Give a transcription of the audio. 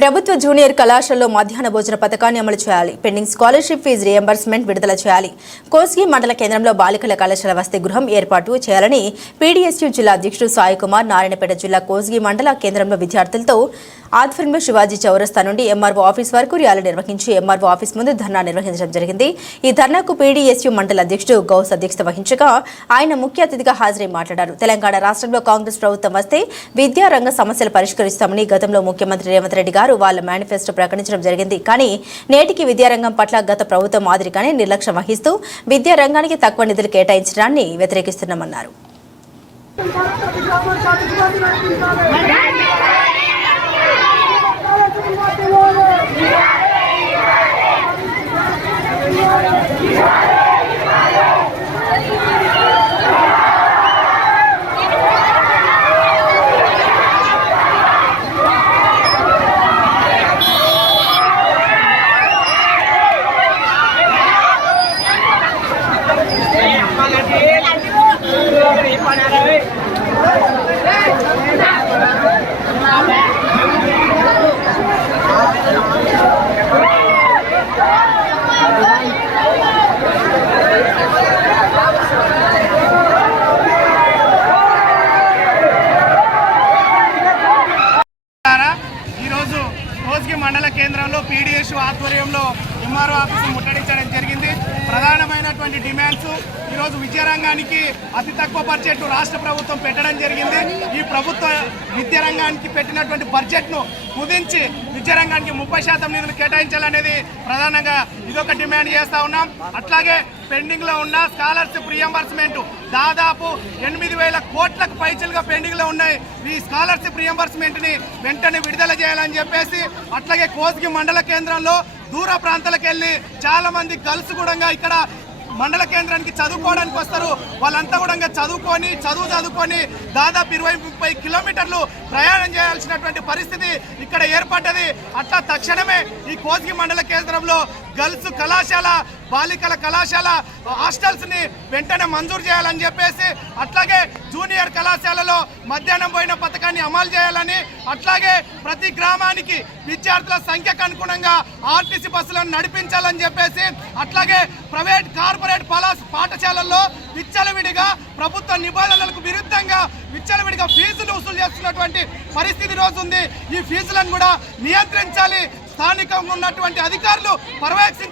ప్రభుత్వ జూనియర్ కళాశాలలో మధ్యాహ్న భోజన పథకాన్ని అమలు చేయాలి. పెండింగ్ స్కాలర్షిప్ ఫీజు రియంబర్స్మెంట్ విడుదల చేయాలి. కోస్గి మండల కేంద్రంలో బాలికల కళాశాల వసతి గృహం ఏర్పాటు చేయాలని పీడీఎస్యూ జిల్లా అధ్యక్షుడు సాయి కుమార్ నారాయణపేట జిల్లా కోస్గి మండల కేంద్రంలో విద్యార్థులతో ఆధ్వర్యంలో శివాజీ చౌరస్తా నుండి ఎంఆర్ఓ ఆఫీస్ వరకు ర్యాలీ నిర్వహించి ఎంఆర్ఓ ఆఫీస్ ముందు ధర్నా నిర్వహించడం జరిగింది. ఈ ధర్నాకు పీడీఎస్యూ మండల అధ్యక్షుడు గౌస్ అధ్యక్షత వహించగా ఆయన ముఖ్య అతిథిగా హాజరై మాట్లాడారు. తెలంగాణ రాష్ట్రంలో కాంగ్రెస్ ప్రభుత్వం వస్తే విద్యారంగ సమస్యలు పరిష్కరిస్తామని గతంలో ముఖ్యమంత్రి రేవంత్ రెడ్డి గారు వాళ్ళ మేనిఫెస్టో ప్రకటించడం జరిగింది. కానీ నేటికి విద్యారంగం పట్ల గత ప్రభుత్వం మాదిరిగానే నిర్లక్ష్యం వహిస్తూ విద్యారంగానికి తక్కువ నిధులు కేటాయించడాన్ని వ్యతిరేకిస్తున్నామన్నారు. కోస్గి మండల కేంద్రంలో పీడీఎస్ ఆధ్వర్యంలో ఎంఆర్ఓ ఆఫీసు ముట్టడించడం జరిగింది. ప్రధానమైనటువంటి డిమాండ్స్ ఈరోజు విద్యారంగానికి అతి తక్కువ బడ్జెట్ రాష్ట్ర ప్రభుత్వం పెట్టడం జరిగింది. ఈ ప్రభుత్వ విద్యారంగానికి పెట్టినటువంటి బడ్జెట్ను కుదించి విద్యారంగానికి 30% నిధులు కేటాయించాలనేది ప్రధానంగా ఇదొక డిమాండ్ చేస్తూ ఉన్నాం. అట్లాగే పెండింగ్లో ఉన్న స్కాలర్షిప్ రియంబర్స్మెంట్ దాదాపు 8,000 కోట్లకు పైచలుగా పెండింగ్లో ఉన్నాయి. ఈ స్కాలర్షిప్ రియంబర్స్మెంట్ని వెంటనే విడుదల చేయాలని చెప్పేసి, అట్లాగే కోస్గి మండల కేంద్రంలో దూర ప్రాంతాలకు వెళ్ళి చాలా మంది గర్ల్స్ కూడా ఇక్కడ మండల కేంద్రానికి చదువుకోవడానికి వస్తారు. వాళ్ళంతా కూడా చదువుకొని దాదాపు 20-30 కిలోమీటర్లు ప్రయాణం చేయాల్సినటువంటి పరిస్థితి ఇక్కడ ఏర్పడ్డది. అట్లా తక్షణమే ఈ కోస్గి మండల కేంద్రంలో గర్ల్స్ కళాశాల, బాలికల కళాశాల హాస్టల్స్ ని వెంటనే మంజూరు చేయాలని చెప్పేసి, అట్లాగే జూనియర్ కళాశాలలో మధ్యాహ్నం భోజన పథకాన్ని అమలు చేయాలని, అట్లాగే ప్రతి గ్రామానికి విద్యార్థుల సంఖ్యకు అనుగుణంగా ఆర్టీసీ బస్సులను నడిపించాలని చెప్పేసి, అట్లాగే ప్రైవేట్ కార్పొరేట్ పాఠశాలల్లో విచ్చలవిడిగా ప్రభుత్వ నిబంధనలకు విరుద్ధంగా విచ్చలవిడిగా ఫీజులు వసూలు చేస్తున్నటువంటి పరిస్థితి రోజు ఉంది. ఈ ఫీజులను కూడా నియంత్రించాలి. స్థానికంగా ఉన్నటువంటి అధికారులు పర్యవేక్షించాలి.